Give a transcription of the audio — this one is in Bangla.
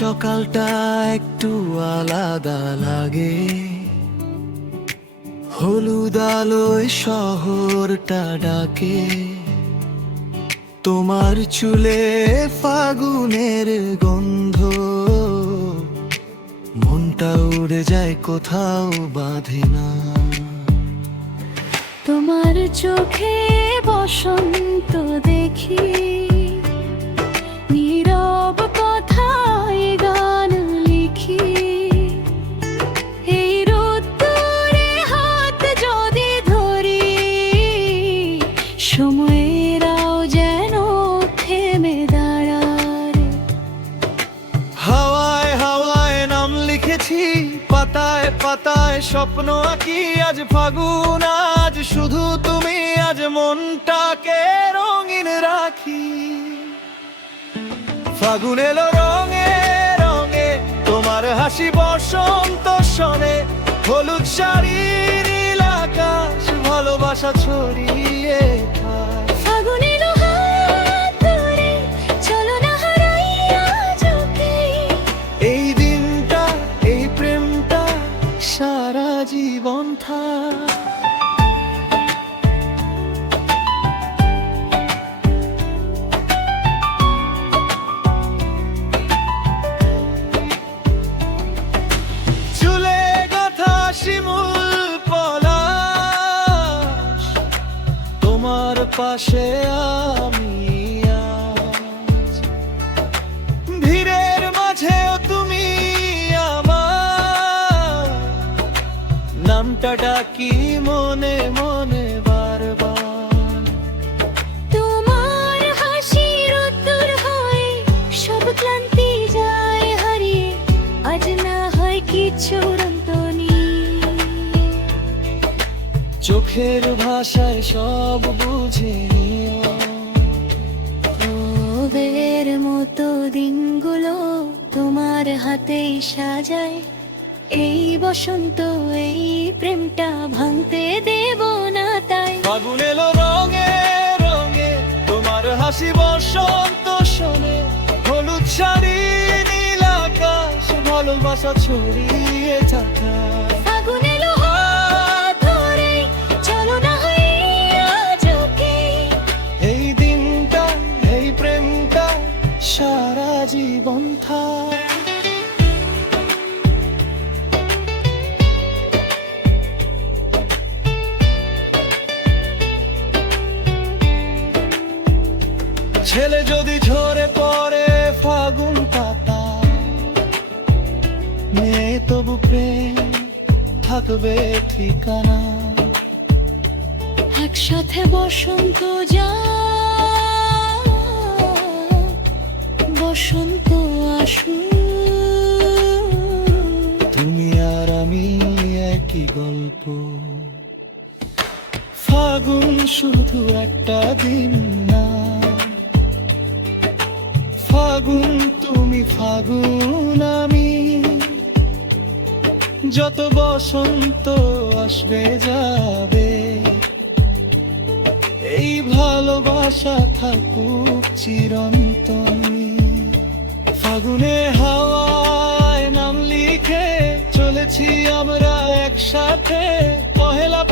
সকালটা একটু আলাদা লাগে, হলুদ আলোয় শহরটা ডাকে। তোমার চুলে ফাগুনের গন্ধ, মনটা উড়ে যায় কোথাও বাঁধে না। তোমার চোখে বসন্ত দেখি, নীরব কথায় গান লিখি। এই রোদ্দুরে হাত যদি ধরি, সময়েরাও যেন থেমে দাঁড়ায়। হাওয়ায় হাওয়ায় নাম লিখেছি, পাতায় পাতায় স্বপ্ন আঁকি। আজ ফাগুন, আজ শুধু তুমি, আজ মনটাকে রঙিন রাখি। ফাগুন এলো রঙে রঙে, তোমার হাসি বসন্ত শোনে। হলুদ শাড়ি, নীল আকাশ, ভালোবাসা ছড়িয়ে খায়। ফাগুন এলো হাত ধরে, চলো না হারাই আজ ওকে। এই দিনটা, এই প্রেমটা সারা জীবন থাক। চুলে গাঁথা শিমুল পলাশ, তোমার পাশে আমি আজ। ভিড়ের মাঝেও তুমি আমার, নামটা ডাকি মনে মনে বারবার। তোমার হাসি রোদ্দুর হয়ে সব ক্লান্তি যায় হারিয়ে। আজ না হয় কিছু রন্তনি, চোখের ভাষায় সব বুঝে নিও। রোদের মতো দিনগুলো তোমার হাতেই সাজায়। এই বসন্ত, এই প্রেমটা ভাঙতে দেব না তাই। ফাগুন এলো রঙে রঙে, তোমার হাসি বসন্ত শোনে। হলুদ শাড়ি, নীল আকাশ, ভালোবাসা ছড়িয়ে থাকা। ফাগুন এলো হাত ধরে, চলো না হয় আজ ওকে। এই দিনটা, এই প্রেমটা সারা জীবন থাক। ছেলে যদি ঝরে পড়ে ফাগুন পাতা, মেয়ে তবু প্রেম থাকবে ঠিকানা। একসাথে বসন্ত যায়, বসন্ত আসু। তুমি আর আমি একই গল্প। ফাগুন শুধু একটা দিন না, ফাগুন তুমি, ফাগুন আমি। যত বসন্ত আসবে যাবে, এই ভালোবাসা থাকুক চিরন্তন। ফাগুনে হাওয়ায় নাম লিখে চলেছি আমরা একসাথে। পহেলা